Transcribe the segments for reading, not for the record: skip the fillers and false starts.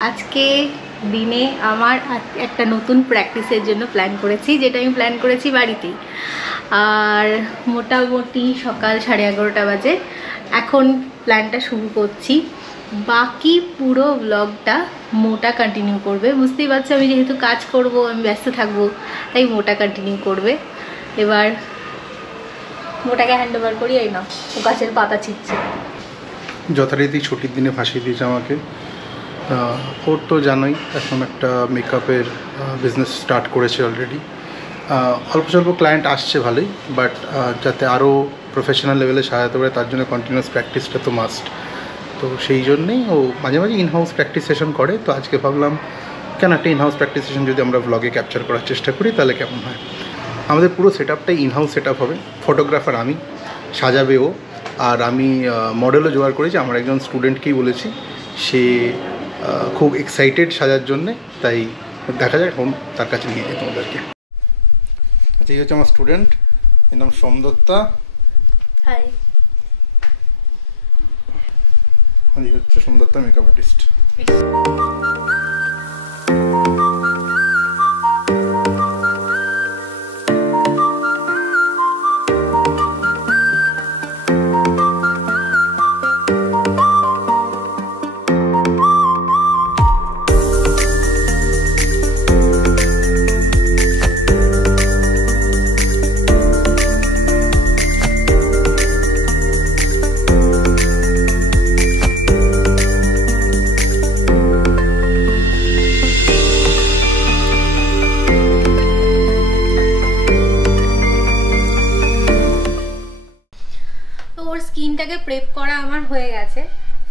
আজকে দিনে আমার একটা নতুন প্র্যাকটিসের জন্য প্ল্যান করেছি, যেটা আমি প্ল্যান করেছি বাড়িতেই। আর মোটামুটি সকাল 11:30 বাজে এখন প্ল্যানটা শুরু করছি। বাকি পুরো ব্লগটা মোটা কন্টিনিউ করবে। বুঝতেই পারছো, আমি যেহেতু কাজ করব, আমি ব্যস্ত থাকবো, তাই মোটা কন্টিনিউ করবে। এবার মোটাকে হ্যান্ড ওভার করি। এই না, ও গাছের পাতা ছিঁড়ছে। যথারীতি ছুটির দিনে ফাঁসিয়ে দিয়েছে আমাকে। ওর তো জানোই এখন একটা মেকআপের বিজনেস স্টার্ট করেছে অলরেডি। অল্প স্বল্প ক্লায়েন্ট আসছে ভালোই, বাট যাতে আরও প্রফেশনাল লেভেলে সাজাতে পারে তার জন্য কন্টিনিউয়াস প্র্যাকটিসটা তো মাস্ট। তো সেই জন্যেই ও মাঝে মাঝে ইনহাউস প্র্যাকটিস সেশন করে। তো আজকে ভাবলাম কেন একটা ইনহাউস প্র্যাকটিস সেশন যদি আমরা ব্লগে ক্যাপচার করার চেষ্টা করি তাহলে কেমন হয়। আমাদের পুরো সেট আপটাই ইনহাউস সেট আপ হবে। ফটোগ্রাফার আমি, সাজাবে ও, আর আমি মডেলও জোগাড় করেছি। আমার একজন স্টুডেন্টকেই বলেছি, সে খুব এক্সাইটেড সাজার জন্যে, তাই দেখা যায় এখন তার কাছে নিয়ে যাই তোমাদেরকে। আচ্ছা, এই হচ্ছে আমার স্টুডেন্ট, এর নাম সোমদত্তা। হাই। এই হচ্ছে সোমদত্তা মেকআপ আর্টিস্ট। স্কিনটাকে প্রেপ করা আমার হয়ে গেছে।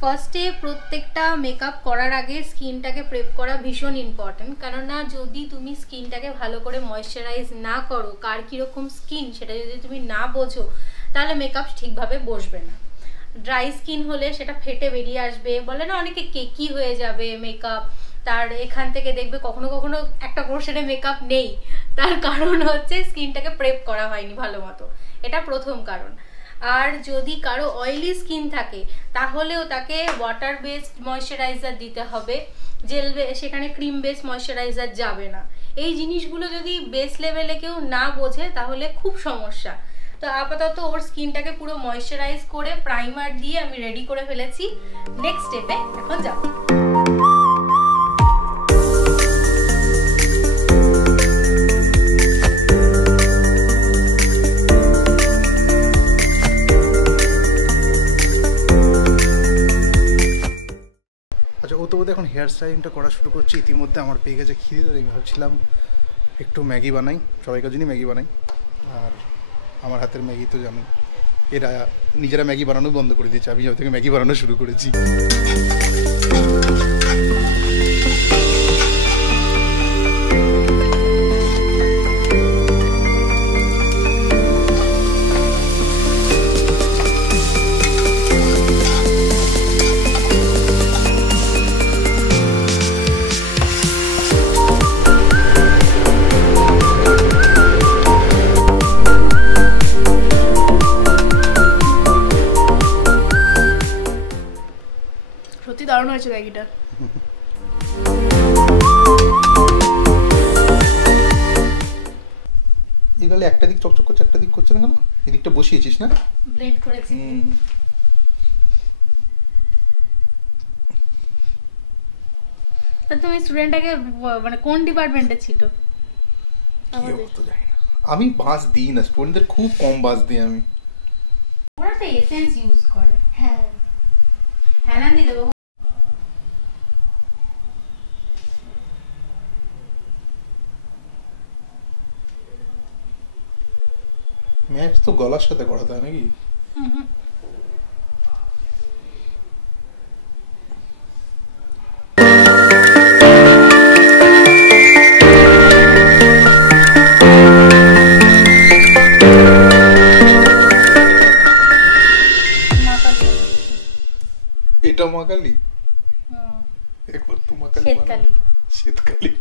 ফার্স্টে প্রত্যেকটা মেকআপ করার আগে স্কিনটাকে প্রেপ করা ভীষণ ইম্পর্টেন্ট, কেননা যদি তুমি স্কিনটাকে ভালো করে ময়শ্চারাইজ না করো, কার কীরকম স্কিন সেটা যদি তুমি না বোঝো, তাহলে মেকআপ ঠিকভাবে বসবে না। ড্রাই স্কিন হলে সেটা ফেটে বেরিয়ে আসবে, বলে না অনেকে কেকি হয়ে যাবে মেকআপ, তার এখান থেকে দেখবে কখনো কখনো একটা পোর্শনে মেকআপ নেই। তার কারণ হচ্ছে স্কিনটাকে প্রেপ করা হয়নি ভালো মতো, এটা প্রথম কারণ। আর যদি কারো অয়েলি স্কিন থাকে তাহলেও তাকে ওয়াটার বেসড ময়শ্চারাইজার দিতে হবে, জেল সেখানে ক্রিম বেস ময়শ্চারাইজার যাবে না। এই জিনিসগুলো যদি বেস লেভেলে কেউ না বোঝে তাহলে খুব সমস্যা। তো আপাতত ওর স্কিনটাকে পুরো ময়শ্চারাইজ করে প্রাইমার দিয়ে আমি রেডি করে ফেলেছি। নেক্সট স্টেপে এখন যাব। আচ্ছা, ও তো বোধহয় এখন হেয়ার স্টাইলিংটা করা শুরু করছে। ইতিমধ্যে আমার পেয়ে গেছে খিদে, আমি ভাবছিলাম একটু ম্যাগি বানাই, সবাইকার জন্যই ম্যাগি বানাই। আর আমার হাতের ম্যাগি তো জানো, এরা নিজেরা ম্যাগি বানানো বন্ধ করে দিয়েছে, আমি যবে থেকে ম্যাগি বানানো শুরু করেছি। সত্যি দারুণ হয়েছে ম্যাগিটা। এগুলো একটা দিক চকচক করছে, একটা দিক করছে না কেন? এদিকটা বসিয়েছিস না? ব্লেন্ড করেছি। তা তুমি স্টুডেন্টটাকে মানে কোন ডিপার্টমেন্টে ছিল? আমি বাস দিই না, স্টুডেন্টদের খুব কম বাস দিই আমি। ওরা তো এসেন্স ইউজ করে। হ্যাঁ হ্যাঁ, না দিলে ম্যাচ তো গলার সাথে করাতে হয় নাকি? এটা মাকালি, একবার তো মাকালি শ্বেতকালী। শীতকালী।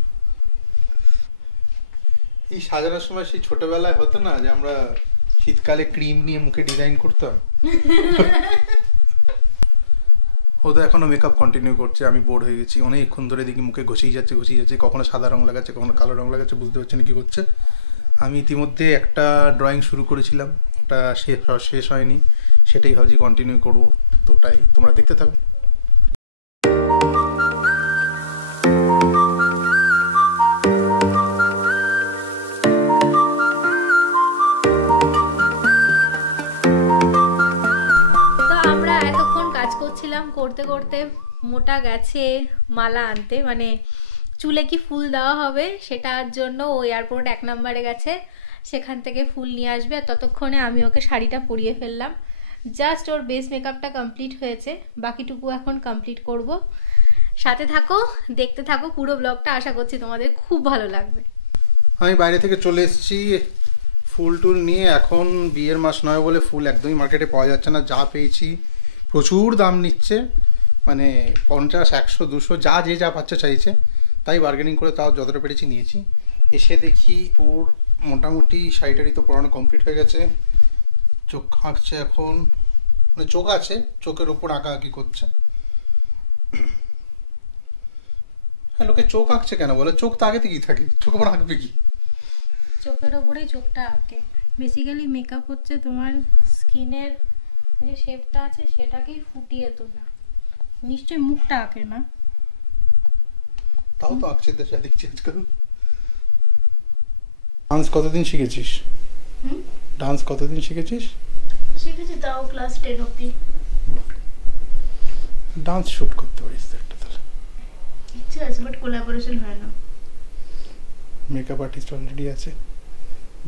এই সাজানোর সময় সেই ছোটবেলায় হতো না যে আমরা শীতকালে ক্রিম নিয়ে মুখে ডিজাইন করতাম। ও তো এখনও মেকআপ কন্টিনিউ করছে, আমি বোর হয়ে গেছি অনেকক্ষণ ধরে, দেখি মুখে ঘষেই যাচ্ছে, কখনো সাদা রং লাগাচ্ছে, কখনো কালো রং লাগাচ্ছে, বুঝতে পারছি না কী করছে। আমি ইতিমধ্যে একটা ড্রয়িং শুরু করেছিলাম, ওটা শেষ হয়নি, সেটাই ভাবছি কন্টিনিউ করবো। তো ওটাই তোমরা দেখতে থাকো। করতে করতে মোটা গেছে মালা আনতে, মানে চুলে কি ফুল দেওয়া হবে সেটার জন্য ও এয়ারপোর্ট 1 নম্বরে গেছে, সেখান থেকে ফুল নিয়ে আসবে। আর ততক্ষণে আমি ওকে শাড়িটা পরিয়ে ফেললাম। জাস্ট ওর বেস মেকআপটা কমপ্লিট হয়েছে, বাকিটুকু এখন কমপ্লিট করব। সাথে থাকো, দেখতে থাকো পুরো ব্লগটা, আশা করছি তোমাদের খুব ভালো লাগবে। আমি বাইরে থেকে চলে এসেছি ফুল টুল নিয়ে। এখন বিয়ের মাস নয় বলে ফুল একদমই মার্কেটে পাওয়া যাচ্ছে না, যা পেয়েছি প্রচুর দাম নিচ্ছে, মানে 50, 100, 200 যা যে যা পাচ্ছে চাইছে, তাই বার্গেনিং করে তাও যতটা পেরেছি নিয়েছি। এসে দেখি ওর মোটামুটি শাড়িটারি তো পরানো কমপ্লিট হয়ে গেছে, চোখ আঁকছে এখন, মানে চোখ আছে, চোখের ওপর আঁকাআঁকি করছে। হ্যাঁ, লোকে চোখ আঁকছে কেন বলে? চোখ তো আগে থেকেই থাকে, চোখ ওপর আঁকবে কি? চোখের ওপরেই চোখটা আঁকে। বেসিক্যালি মেকআপ হচ্ছে তোমার স্কিনের যে শেপটা আছে সেটাকেই ফুটিয়ে তোলা, নিশ্চয়ই মুখটা আঁকে না। তাও তো আঁকছে, দেশা দেখছি আজকাল। ডান্স কতদিন শিখেছিস? ডান্স কতদিন শিখেছিস? শিখেছি তাও ক্লাস 10 অবধি। ডান্স শুট করতে পারিস তো একটা, তাহলে ইচ্ছে আছে বাট কোলাবোরেশন হয় না। মেকআপ আর্টিস্ট অলরেডি আছে,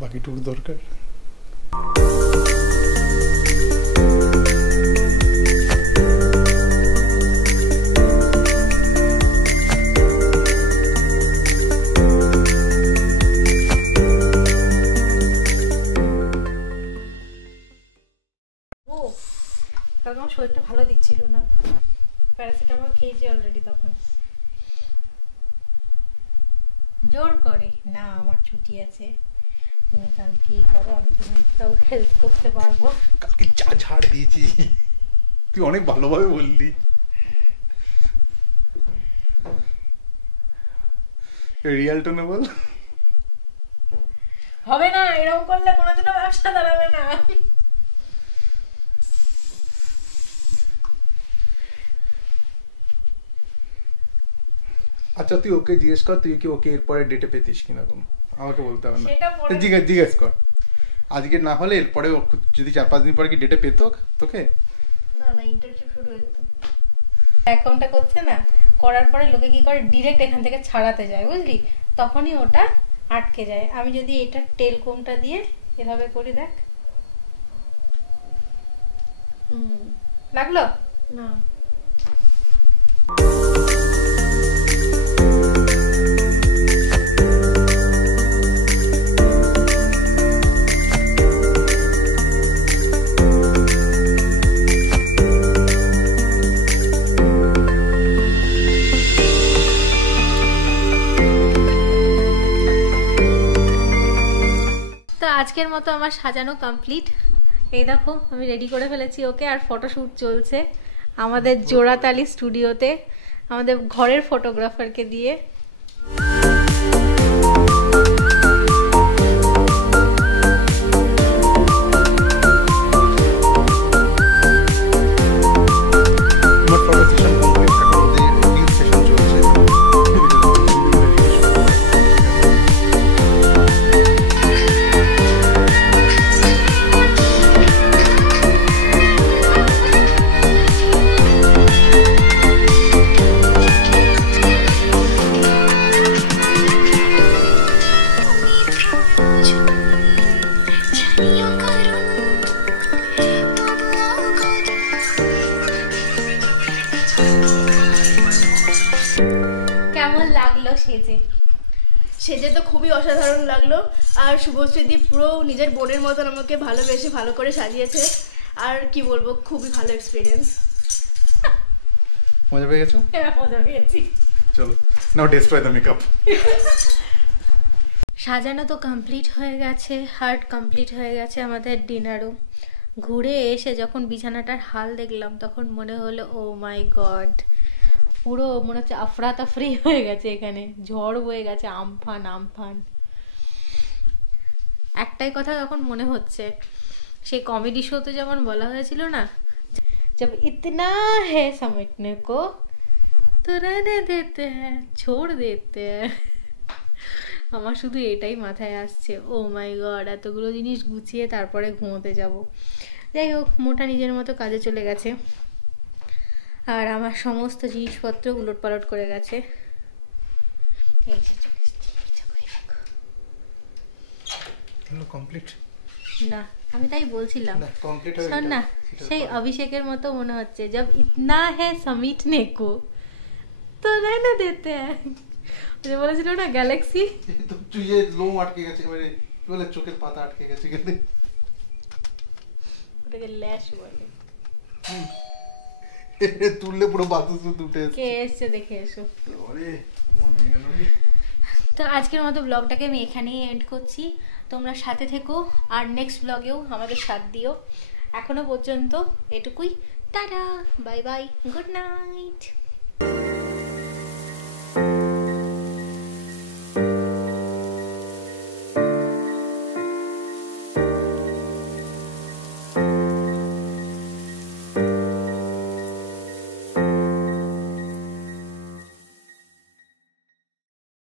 বাকিটুকু দরকার। আমার শরীরটা ভালো দিচ্ছিল না, প্যারাসিটামল খেয়েছি অলরেডি। তখন জোর করে না, আমার ছুটি আছে, তুমি কালকে কি করো, আমি তোমাকেও হেল্প করতে পারবো। কালকে যা ঝাড় দিয়েছি, তুই অনেক ভালোভাবে বললি। রিয়াল টোনে বল। হবে না, এরকম করলে কোনোদিনও ব্যবসা দাঁড়াবে না। আচ্ছা তুই ওকে জিজ্ঞেস কর, তুই কি ওকে এরপরে ডেটে পেতিস কিনা, কোনো আমাকে বলতে হবে না, সেটা পরে জিজ্ঞেস কর। আজকে না হলে এরপরে যদি 4-5 দিন পরে কি ডেটে পেত তোকে? না না, ইন্টার্নশিপ শুরু হয়ে যেত। অ্যাকাউন্টটা করছে না, করার পরে লোকে কি করে ডিরেক্ট এখান থেকে ছাড়াতে যায়, বুঝলি, তখনই ওটা আটকে যায়। আমি যদি এটা টেলকমটা দিয়ে এভাবে করি, দেখ লাগলো না। আজকের মতো আমার সাজানো কমপ্লিট। এই দেখো আমি রেডি করে ফেলেছি ওকে, আর ফটোশ্যুট চলছে আমাদের জোড়াতালি স্টুডিওতে আমাদের ঘরের ফটোগ্রাফারকে দিয়ে। কেমন লাগলো সেজে? সেজে তো খুবই অসাধারণ লাগলো। আর শুভশ্রীদি পুরো নিজের বোনের মতন আমাকে ভালোবেসে ভালো করে সাজিয়েছে। আর কি বলবো, খুবই ভালো এক্সপিরিয়েন্স। মজা পেয়ে গেছো? হ্যাঁ, মজা পেয়েছি। চলো নাও ডেস্ট্রয় দ্য মেকআপ। সাজানো তো কমপ্লিট হয়ে গেছে, হার্ট কমপ্লিট হয়ে গেছে, আমাদের ডিনারও। ঘুরে এসে যখন বিছানাটার হাল দেখলাম তখন মনে হলো ও মাই গড, পুরো মনে হচ্ছে আফরাতাফরি হয়ে গেছে, এখানে ঝড় বয়ে গেছে, আমফান আমফান। একটাই কথা তখন মনে হচ্ছে, সেই কমেডি শোতে যেমন বলা হয়েছিল না, जब इतना है समेटने को तो रहने देते हैं, छोड़ देते हैं। আমার শুধু এটাই মাথায় আসছে, ও মাই গড, এতগুলো জিনিস গুছিয়ে তারপরে ঘুমোতে যাব। যাই হোক, মোটা নিজের মতো কাজে চলে গেছে, আর আমার সমস্ত জিনিসপত্র উলটপালট করে গেছে। এই যে কমপ্লিট না, আমি তাই বলছিলাম, না কমপ্লিট শোন না, সেই অভিষেকের মতো মনে হচ্ছে, जब इतना है समेटने को तो रहने देते हैं। যে বলেছিল না গ্যালাক্সি, তো চুইয়ে লোম আটকে গেছে, মানে কি বলে চোখের পাতা আটকে গেছে কেন, ওটাকে ল্যাশ বলে। তুললে পুরো বাতাস উঠে কে এসছে দেখে এসো। আরে মন ভেঙে গেল রে। তো আজকের মতো ব্লগটাকে আমি এখানেই এন্ড করছি। তোমরা সাথে থেকো আর নেক্সট ব্লগেও আমাদের সাথ দিও। এখনো পর্যন্ত এটুকুই, tata, bye bye, good night.